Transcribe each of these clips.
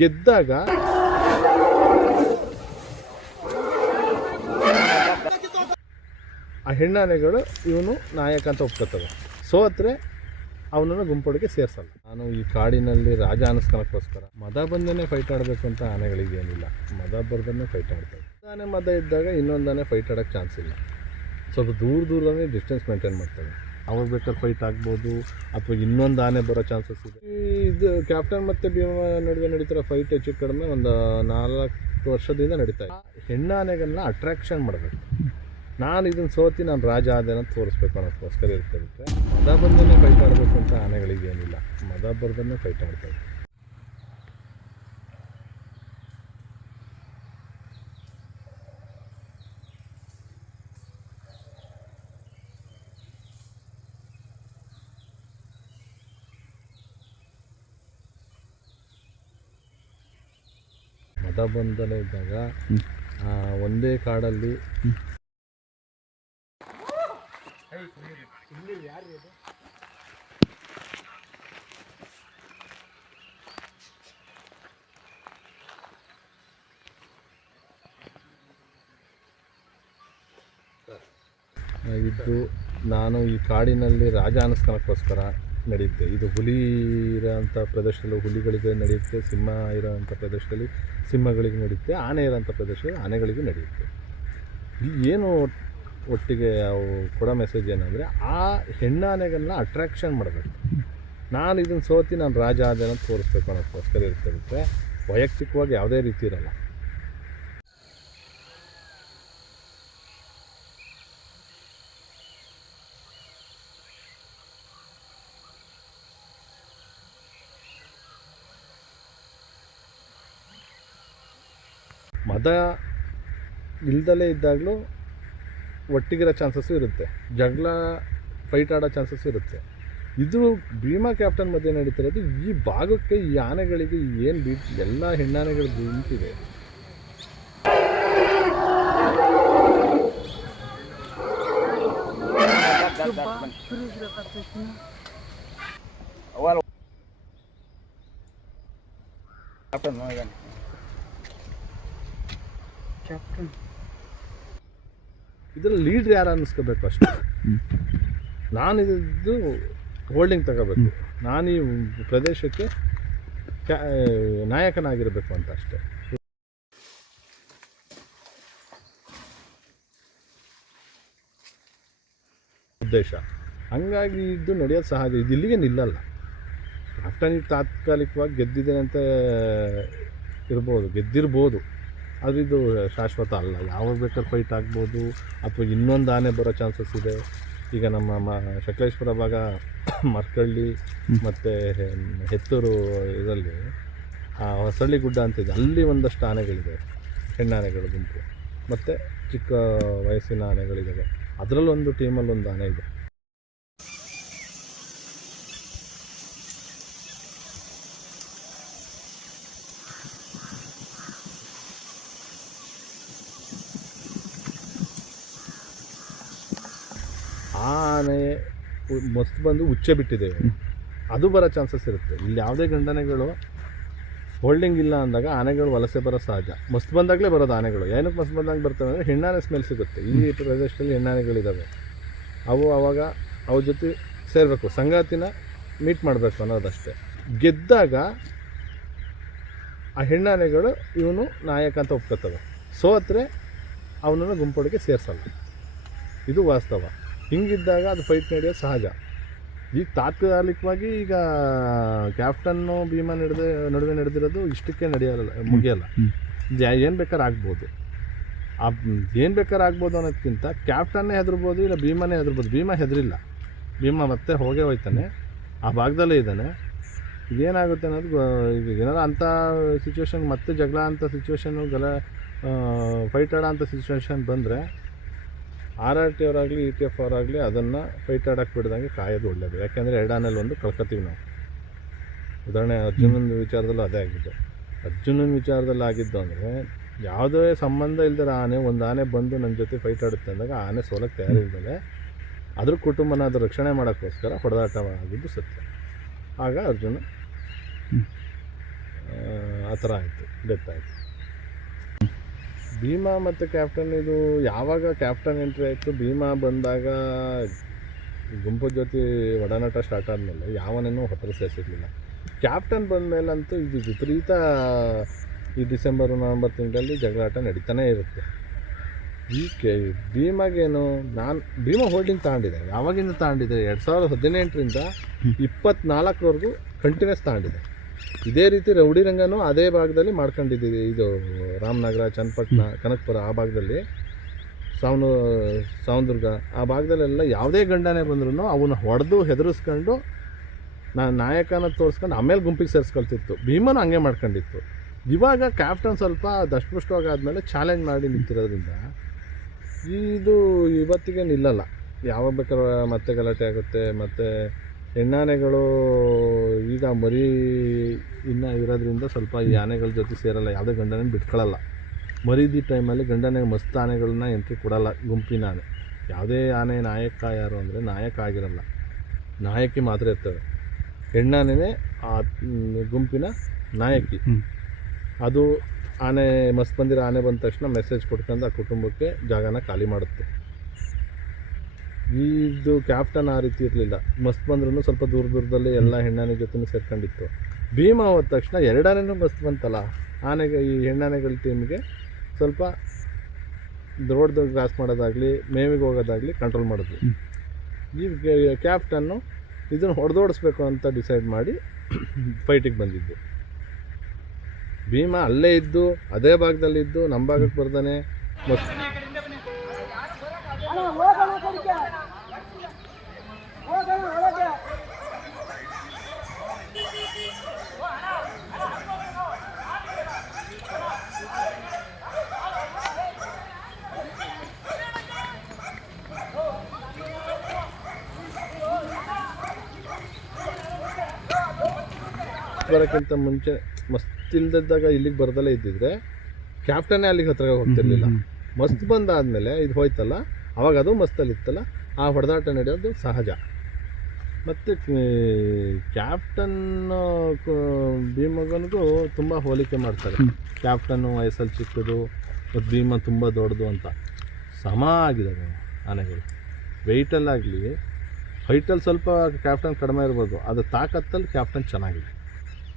ಗೆದ್ದಾಗ ಆ ಹೆಣ್ಣಾನೆಗಳು ಇವನು ನಾಯಕ ಅಂತ ಒಪ್ಕೋತವೆ ಸೋತ್ರೆ ಅವನನ್ನು ಗುಂಪೊಳಗೆ ಸೇರಿಸಲ್ಲ. ನಾನು ಈ ಕಾಡಿನಲ್ಲಿ ರಾಜ ಅನಿಸ್ಕೊಳಕ್ಕೋಸ್ಕರ ಮದ ಬಂದೇ ಫೈಟ್ ಆಡಬೇಕು ಅಂತ ಆನೆಗಳಿಗೇನಿಲ್ಲ. ಮದ ಬರ್ದನ್ನೇ ಫೈಟ್ ಆಡ್ತವೆ ಆನೆ ಮದ ಇದ್ದಾಗ ಇನ್ನೊಂದಾನೆ ಫೈಟ್ ಆಡೋಕ್ಕೆ ಚಾನ್ಸ್ ಇಲ್ಲ. ಸ್ವಲ್ಪ ದೂರ ದೂರನೇ ಡಿಸ್ಟೆನ್ಸ್ ಮೇಂಟೈನ್ ಮಾಡ್ತವೆ ಅವಾಗ ಬೇಕಾದ್ರೆ ಫೈಟ್ ಆಗ್ಬೋದು ಅಥವಾ ಇನ್ನೊಂದು ಆನೆ ಬರೋ ಚಾನ್ಸಸ್ ಇದೆ. ಈ ಇದು ಕ್ಯಾಪ್ಟನ್ ಮತ್ತು ಭೀಮ ನಡುವೆ ನಡೀತಿರೋ ಫೈಟ್ ಹೆಚ್ಚು ಕಡಿಮೆ ಒಂದು ನಾಲ್ಕು ವರ್ಷದಿಂದ ನಡೀತಾ ಇದೆ. ಹೆಣ್ಣಾನೆಗಳನ್ನ ಅಟ್ರಾಕ್ಷನ್ ಮಾಡಬೇಕು. ನಾನು ಇದನ್ನು ಸೋತಿ ನಾನು ರಾಜ ಆದೆ ಅಂತ ತೋರಿಸ್ಬೇಕು ಅನ್ನೋದಕ್ಕೋಸ್ಕರ ಇರ್ತದೆ ಮದ ಬಂದನೇ ಫೈಟ್ ಆಡಬೇಕು ಅಂತ ಆನೆಗಳಿಗೇನಿಲ್ಲ. ಮದ ಬರ್ದನ್ನೇ ಫೈಟ್ ಆಡ್ತವೆ ಮದ ಬಂದಲೇ ಇದ್ದಾಗ ಒಂದೇ ಕಾಡಲ್ಲಿ ಇದ್ದು ನಾನು ಈ ಕಾಡಿನಲ್ಲಿ ರಾಜ ಅನಿಸ್ಕೊಳಕ್ಕೋಸ್ಕರ ನಡೆಯುತ್ತೆ. ಇದು ಹುಲಿ ಇರೋಂಥ ಪ್ರದೇಶದಲ್ಲಿ ಹುಲಿಗಳಿಗೆ ನಡೆಯುತ್ತೆ, ಸಿಂಹ ಇರೋವಂಥ ಪ್ರದೇಶದಲ್ಲಿ ಸಿಂಹಗಳಿಗೆ ನಡೆಯುತ್ತೆ, ಆನೆ ಇರೋಂಥ ಪ್ರದೇಶದಲ್ಲಿ ಆನೆಗಳಿಗೆ ನಡೆಯುತ್ತೆ. ಏನು ಒಟ್ಟಿಗೆ ಅವು ಕೊಡೋ ಮೆಸೇಜ್ ಏನಂದರೆ, ಆ ಹೆಣ್ಣಾನೆಗಳನ್ನ ಅಟ್ರಾಕ್ಷನ್ ಮಾಡಬೇಕು. ನಾನು ಇದನ್ನು ಸೋತಿ ನಾನು ರಾಜ ಆದೇನ ತೋರಿಸ್ಬೇಕು ಅನ್ನೋದಕ್ಕೋಸ್ಕರ ಇರ್ತಿರುತ್ತೆ ವೈಯಕ್ತಿಕವಾಗಿ ಯಾವುದೇ ರೀತಿ ಇರಲ್ಲ. ಮದ ಇಲ್ದಲೇ ಇದ್ದಾಗಲೂ ಒಟ್ಟಿಗಿರೋ ಚಾನ್ಸಸ್ಸು ಇರುತ್ತೆ. ಜಗಳ ಫೈಟ್ ಆಡೋ ಚಾನ್ಸಸ್ಸು ಇರುತ್ತೆ. ಇದು ಭೀಮಾ ಕ್ಯಾಪ್ಟನ್ ಮಧ್ಯೆ ನಡೀತಿರೋದು, ಈ ಭಾಗಕ್ಕೆ ಈ ಆನೆಗಳಿಗೆ ಏನು ಬೀಟ್ ಎಲ್ಲ ಹೆಣ್ಣಾನೆಗಳು ಬೀಳ್ತಿದೆ ಇದರಲ್ಲಿ ಲೀಡ್ರ್ ಯಾರು ಅನ್ನಿಸ್ಕೋಬೇಕು ಅಷ್ಟೇ. ನಾನು ಇದ್ದು ಹೋಲ್ಡಿಂಗ್ ತಗೋಬೇಕು. ನಾನು ಈ ಪ್ರದೇಶಕ್ಕೆ ನಾಯಕನಾಗಿರಬೇಕು ಅಂತ ಅಷ್ಟೇ. ಉದ್ದೇಶ. ಹಂಗಾಗಿ ಇದು ನಡೆಯೋದು ಸಹಜ. ಇದು ಇಲ್ಲಿಗೆ ನಿಲ್ಲಲ್ಲ. ಕ್ಯಾಪ್ಟನ್ ತಾತ್ಕಾಲಿಕವಾಗಿ ಗೆದ್ದಿದೆ ಅಂತ ಇರ್ಬೋದು. ಗೆದ್ದಿರ್ಬೋದು. ಆದರೆ ಇದು ಶಾಶ್ವತ ಅಲ್ಲ. ಯಾವಾಗ ಬೇಕಾದ್ರೆ ಫೈಟ್ ಆಗ್ಬೋದು ಅಥವಾ ಇನ್ನೊಂದು ಆನೆ ಬರೋ ಚಾನ್ಸಸ್ ಇದೆ. ಈಗ ನಮ್ಮ ಮ ಶಕಲೇಶ್ಪುರ ಭಾಗ ಮರ್ಕಳ್ಳಿ ಮತ್ತು ಹೆತ್ತೂರು ಇದರಲ್ಲಿ ಆ ಹೊಸಳ್ಳಿ ಗುಡ್ಡ ಅಂತಿದೆ ಅಲ್ಲಿ ಒಂದಷ್ಟು ಆನೆಗಳಿದೆ. ಹೆಣ್ಣಾನೆಗಳು ಗುಂಪು. ಮತ್ತು ಚಿಕ್ಕ ವಯಸ್ಸಿನ ಆನೆಗಳಿದ್ದಾವೆ ಅದರಲ್ಲೊಂದು ಟೀಮಲ್ಲಿ ಒಂದು ಆನೆ ಇದೆ. ಆನೆ ಮಸ್ತ್ ಬಂದು ಉಚ್ಚೆ ಬಿಟ್ಟಿದೆ ಅದು ಬರೋ ಚಾನ್ಸಸ್ ಇರುತ್ತೆ. ಇಲ್ಲಿ ಯಾವುದೇ ಗಂಡನೆಗಳು ಹೋಲ್ಡಿಂಗ್ ಇಲ್ಲ ಅಂದಾಗ ಆನೆಗಳು ವಲಸೆ ಬರೋ ಸಹಜ ಮಸ್ತ್ ಬಂದಾಗಲೇ ಬರೋದು ಆನೆಗಳು. ಏನಕ್ಕೆ ಮಸ್ತ್ ಬಂದಾಗ ಬರ್ತವೆ ಅಂದರೆ ಹೆಣ್ಣಾನೆ ಸ್ಮೆಲ್ ಸಿಗುತ್ತೆ. ಈ ಪ್ರದೇಶದಲ್ಲಿ ಹೆಣ್ಣಾನೆಗಳಿದ್ದಾವೆ ಅವು ಆವಾಗ ಅವ್ರ ಜೊತೆ ಸೇರಬೇಕು. ಸಂಗಾತಿನ ಮೀಟ್ ಮಾಡಬೇಕು ಅನ್ನೋದಷ್ಟೇ. ಗೆದ್ದಾಗ ಆ ಹೆಣ್ಣಾನೆಗಳು ಇವನು ನಾಯಕ ಅಂತ ಒಪ್ಕೋತವೆ. ಸೋತ್ರೆ ಅವನನ್ನು ಗುಂಪೊಳಗೆ ಸೇರಿಸಲ್ಲ. ಇದು ವಾಸ್ತವ. ಹಿಂಗಿದ್ದಾಗ ಅದು ಫೈಟ್ ನಡೆಯೋದು ಸಹಜ. ಈಗ ತಾತ್ಕಾಲಿಕವಾಗಿ ಈಗ ಕ್ಯಾಪ್ಟನ್ನು ಭೀಮ ನಡೆದ ನಡುವೆ ನಡೆದಿರೋದು ಇಷ್ಟಕ್ಕೆ ನಡೆಯಲ್ಲ ಮುಗಿಯಲ್ಲ. ಏನು ಬೇಕಾದ್ರೆ ಆಗ್ಬೋದು. ಆ ಏನು ಬೇಕಾದ್ರೆ ಆಗ್ಬೋದು ಅನ್ನೋದಕ್ಕಿಂತ ಕ್ಯಾಪ್ಟನ್ನೇ ಹೆದರ್ಬೋದು ಇಲ್ಲ ಭೀಮಾನೇ ಹೆದರ್ಬೋದು. ಭೀಮ ಹೆದರಿಲ್ಲ. ಭೀಮಾ ಮತ್ತೆ ಹೋಗೇ ಹೋಯ್ತಾನೆ. ಆ ಭಾಗದಲ್ಲೇ ಇದ್ದಾನೆ. ಇದೇನಾಗುತ್ತೆ ಅನ್ನೋದು ಈಗ ಏನಾದ್ರು ಅಂಥ ಸಿಚುವೇಶನ್ ಮತ್ತೆ ಜಗಳ ಅಂತ ಸಿಚುವೇಶನ್ನು ಗಲ ಫೈಟ್ ಆಡೋ ಅಂಥ ಸಿಚುವೇಶನ್ ಬಂದರೆ ಆರ್ ಆರ್ ಟಿ ಅವರಾಗಲಿ ಇ ಟಿ ಎಫ್ ಅವರಾಗಲಿ ಅದನ್ನು ಫೈಟ್ ಆಡೋಕ್ಕೆ ಬಿಡ್ದಂಗೆ ಕಾಯೋದು ಒಳ್ಳೆಯದು ಯಾಕೆಂದರೆ ಎರಡಾನಲ್ಲಿ ಒಂದು ಕಳ್ಕೊತೀವಿ ನಾವು. ಉದಾಹರಣೆ ಅರ್ಜುನನ ವಿಚಾರದಲ್ಲೂ ಅದೇ ಆಗಿದ್ದು. ಅರ್ಜುನನ ವಿಚಾರದಲ್ಲಿ ಆಗಿದ್ದು ಅಂದರೆ ಯಾವುದೇ ಸಂಬಂಧ ಇಲ್ದಿರ ಆನೆ ಒಂದು ಆನೆ ಬಂದು ನನ್ನ ಜೊತೆ ಫೈಟ್ ಆಡುತ್ತೆ ಅಂದಾಗ ಆನೆ ಸೋಲಕ್ಕೆ ತಯಾರಿಲ್ದಲೆ ಅದ್ರ ಕುಟುಂಬನ ಅದು ರಕ್ಷಣೆ ಮಾಡೋಕ್ಕೋಸ್ಕರ ಹೊಡೆದಾಟ ಆಗಿದ್ದು ಸತ್ಯ. ಆಗ ಅರ್ಜುನ ಆ ಥರ ಆಯಿತು. ಡೆತ್ ಆಯಿತು. ಭೀಮಾ ಮತ್ತು ಕ್ಯಾಪ್ಟನ್ ಇದು ಯಾವಾಗ ಕ್ಯಾಪ್ಟನ್ ಎಂಟ್ರಿ ಆಯಿತು? ಭೀಮಾ ಬಂದಾಗ ಗುಂಪು ಜ್ಯೋತಿ ಒಡನಾಟ ಸ್ಟಾರ್ಟ್ ಆದಮೇಲೆ ಯಾವನೇನೂ ಹತ್ರ ಸೇರಿಸಿರಲಿಲ್ಲ. ಕ್ಯಾಪ್ಟನ್ ಬಂದಮೇಲಂತೂ ಇದು ವಿಪರೀತ ಈ ಡಿಸೆಂಬರ್ ನವೆಂಬರ್ ತಿಂಗಳಲ್ಲಿ ಜಗಳಾಟ ನಡೀತಾನೆ ಇರುತ್ತೆ. ಈ ಕೆ ಭೀಮಾಗೇನು ನಾನು ಭೀಮಾ ಹೋಲ್ಡಿಂಗ್ ತಗೊಂಡಿದೆ. ಯಾವಾಗಿಂದ ತಗೊಂಡಿದೆ? ಎರಡು ಸಾವಿರದ ಹದಿನೆಂಟರಿಂದ ಇಪ್ಪತ್ನಾಲ್ಕರವರೆಗೂ ಕಂಟಿನ್ಯೂಸ್ ತಗೊಂಡಿದೆ. ಇದೇ ರೀತಿ ರೌಡಿ ರಂಗನೂ ಅದೇ ಭಾಗದಲ್ಲಿ ಮಾಡ್ಕೊಂಡಿದ್ದೀವಿ. ಇದು ರಾಮನಗರ ಚನ್ನಪಟ್ಟಣ ಕನಕಪುರ ಆ ಭಾಗದಲ್ಲಿ. ಸಾವನು ಸಾವನದುರ್ಗ ಆ ಭಾಗದಲ್ಲೆಲ್ಲ ಯಾವುದೇ ಗಂಡನೇ ಬಂದ್ರೂ ಅವನ್ನ ಹೊಡೆದು ಹೆದರಿಸ್ಕೊಂಡು ನಾನು ನಾಯಕನ ತೋರಿಸ್ಕೊಂಡು ಆಮೇಲೆ ಗುಂಪಿಗೆ ಸೇರಿಸ್ಕೊಳ್ತಿತ್ತು. ಭೀಮನು ಹಂಗೆ ಮಾಡ್ಕೊಂಡಿತ್ತು. ಇವಾಗ ಕ್ಯಾಪ್ಟನ್ ಸ್ವಲ್ಪ ದಷ್ಟಪುಷ್ಟವಾಗಿ ಆದಮೇಲೆ ಚಾಲೆಂಜ್ ಮಾಡಿ ನಿಂತಿರೋದ್ರಿಂದ ಇದು ಇವತ್ತಿಗೆ ನಿಲ್ಲಲ್ಲ ಯಾವಾಗ ಬೇಕಾದ್ರೆ ಮತ್ತೆ ಗಲಾಟೆ ಆಗುತ್ತೆ ಮತ್ತು ಹೆಣ್ಣಾನೆಗಳು ಈಗ ಮರಿ ಇನ್ನ ಇರೋದ್ರಿಂದ ಸ್ವಲ್ಪ ಈ ಆನೆಗಳ ಜೊತೆ ಸೇರಲ್ಲ ಯಾವುದೇ ಗಂಡನೇ ಬಿಟ್ಕೊಳ್ಳಲ್ಲ ಮರಿದಿ ಟೈಮಲ್ಲಿ ಗಂಡನೇ ಮಸ್ತ್ ಆನೆಗಳನ್ನ ಎಂಟ್ರಿ ಕೊಡಲ್ಲ ಗುಂಪಿನ ಆನೆ. ಯಾವುದೇ ಆನೆ ನಾಯಕ ಯಾರು ಅಂದರೆ ನಾಯಕ ಆಗಿರಲ್ಲ ನಾಯಕಿ ಮಾತ್ರ ಇರ್ತವೆ. ಹೆಣ್ಣಾನೆನೇ ಆ ಗುಂಪಿನ ನಾಯಕಿ. ಅದು ಆನೆ ಮಸ್ತ್ ಬಂದಿರೋ ಆನೆ ಬಂದ ತಕ್ಷಣ ಮೆಸೇಜ್ ಕೊಟ್ಕೊಂಡು ಆ ಕುಟುಂಬಕ್ಕೆ ಜಾಗನ ಖಾಲಿ ಮಾಡುತ್ತೆ. ಇದು ಕ್ಯಾಪ್ಟನ್ ಆ ರೀತಿ ಇರಲಿಲ್ಲ. ಮಸ್ತ್ ಬಂದ್ರೂ ಸ್ವಲ್ಪ ದೂರ ದೂರದಲ್ಲಿ ಎಲ್ಲ ಹೆಣ್ಣಾನೆ ಜೊತೆ ಸೇರ್ಕೊಂಡಿತ್ತು. ಭೀಮ ಹೋದ ತಕ್ಷಣ ಎರಡಾನೆನೂ ಮಸ್ತ್ ಬಂತಲ್ಲ ಆನೆಗೆ ಈ ಹೆಣ್ಣಾನೆಗಳ ಟೀಮ್ಗೆ ಸ್ವಲ್ಪ ರೋಡ್ ಗ್ರಾಸ್ ಮಾಡೋದಾಗಲಿ ಮೇವಿಗೆ ಹೋಗೋದಾಗಲಿ ಕಂಟ್ರೋಲ್ ಮಾಡಿದ್ವಿ. ಈ ಕ್ಯಾಪ್ಟನ್ನು ಇದನ್ನು ಹೊಡೆದೋಡಿಸ್ಬೇಕು ಅಂತ ಡಿಸೈಡ್ ಮಾಡಿ ಫೈಟಿಗೆ ಬಂದಿದ್ದು ಭೀಮ ಅಲ್ಲೇ ಇದ್ದು ಅದೇ ಭಾಗದಲ್ಲಿದ್ದು ನಮ್ಮ ಭಾಗಕ್ಕೆ ಬರ್ತಾನೆ ಮಸ್ತ್ ಬರೋಕ್ಕಿಂತ ಮುಂಚೆ ಮಸ್ತ್ ಇಲ್ದಿದ್ದಾಗ ಇಲ್ಲಿಗೆ ಬರ್ದಲ್ಲೇ ಇದ್ದಿದ್ರೆ ಕ್ಯಾಪ್ಟನ್ನೇ ಅಲ್ಲಿಗೆ ಹತ್ರ ಹೋಗ್ತಿರ್ಲಿಲ್ಲ. ಮಸ್ತ್ ಬಂದಾದಮೇಲೆ ಇದು ಹೋಯ್ತಲ್ಲ ಅವಾಗ ಅದು ಮಸ್ತಲ್ಲಿ ಇತ್ತಲ್ಲ ಆ ಹೊಡೆದಾಟ ನಡೆಯೋದು ಸಹಜ. ಮತ್ತು ಕ್ಯಾಪ್ಟನ್ ಭೀಮಗನಿಗೂ ತುಂಬ ಹೋಲಿಕೆ ಮಾಡ್ತಾರೆ. ಕ್ಯಾಪ್ಟನ್ ಕ್ಯಾಪ್ಟನ್ನು ವಯಸ್ಸಲ್ಲಿ ಚಿಕ್ಕದು ಮತ್ತು ಭೀಮ ತುಂಬ ದೊಡ್ಡದು ಅಂತ. ಸಮ ಆಗಿದ್ದಾವೆ ಆನೆಗಳು. ವೆಯ್ಟಲ್ಲಾಗಲಿ ಹೈಟಲ್ಲಿ ಸ್ವಲ್ಪ ಕ್ಯಾಪ್ಟನ್ ಕಡಿಮೆ ಇರ್ಬೋದು ಅದು ತಾಕತ್ತಲ್ಲಿ ಕ್ಯಾಪ್ಟನ್ ಚೆನ್ನಾಗಿದೆ.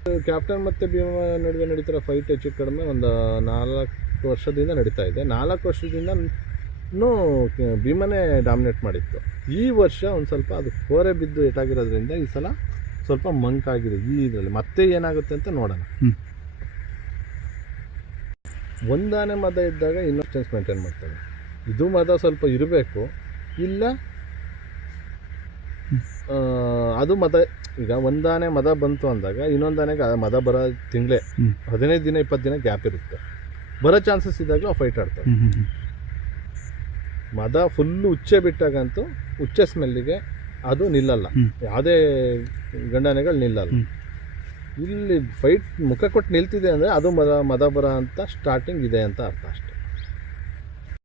ಕ್ಯಾಪ್ಟನ್ ಮತ್ತು ಭೀಮ ನಡುವೆ ನಡೀತಿರೋ ಫೈಟ್ ಹೆಚ್ಚು ಕಡಿಮೆ ಒಂದು ನಾಲ್ಕು ವರ್ಷದಿಂದ ನಡೀತಾ ಇದೆ. ನಾಲ್ಕು ವರ್ಷದಿಂದ ಭೀಮನೇ ಡಾಮಿನೇಟ್ ಮಾಡಿತ್ತು. ಈ ವರ್ಷ ಒಂದು ಸ್ವಲ್ಪ ಅದು ಕೋರೆ ಬಿದ್ದು ಎಟಾಗಿರೋದ್ರಿಂದ ಈ ಸಲ ಸ್ವಲ್ಪ ಮಂಕಾಗಿದೆ ಈ ಇದರಲ್ಲಿ. ಮತ್ತೆ ಏನಾಗುತ್ತೆ ಅಂತ ನೋಡೋಣ. ಒಂದಾನೆ ಮದ ಇದ್ದಾಗ ಇನ್ನೊಸ್ಟೆನ್ಸ್ ಮೇಂಟೈನ್ ಮಾಡ್ತಾರೆ. ಇದು ಮದ ಸ್ವಲ್ಪ ಇರಬೇಕು. ಇಲ್ಲ ಅದು ಮದ ಈಗ ಒಂದಾನೆ ಮದ ಬಂತು ಅಂದಾಗ ಇನ್ನೊಂದಾನೆಗೆ ಆ ಮದ ಬರೋ ತಿಂಗಳೇ. ಹದಿನೈದು ದಿನ ಇಪ್ಪತ್ತು ದಿನ ಗ್ಯಾಪ್ ಇರುತ್ತೆ ಬರೋ ಚಾನ್ಸಸ್ ಇದ್ದಾಗಲೂ ಫೈಟ್ ಹ್ಮ್. ಮದ ಫುಲ್ಲು ಉಚ್ಚೆ ಬಿಟ್ಟಾಗಂತೂ ಉಚ್ಚೆ ಸ್ಮೆಲ್ಲಿಗೆ ಅದು ನಿಲ್ಲಲ್ಲ. ಯಾವುದೇ ಗಂಡನೆಗಳು ನಿಲ್ಲಲ್ಲ ಇಲ್ಲಿ ಫೈಟ್ ಮುಖ ಕೊಟ್ಟು ನಿಲ್ತಿದೆ ಅಂದರೆ ಅದು ಮದ ಮದ ಬರ ಅಂತ ಸ್ಟಾರ್ಟಿಂಗ್ ಇದೆ ಅಂತ ಅರ್ಥ ಅಷ್ಟೆ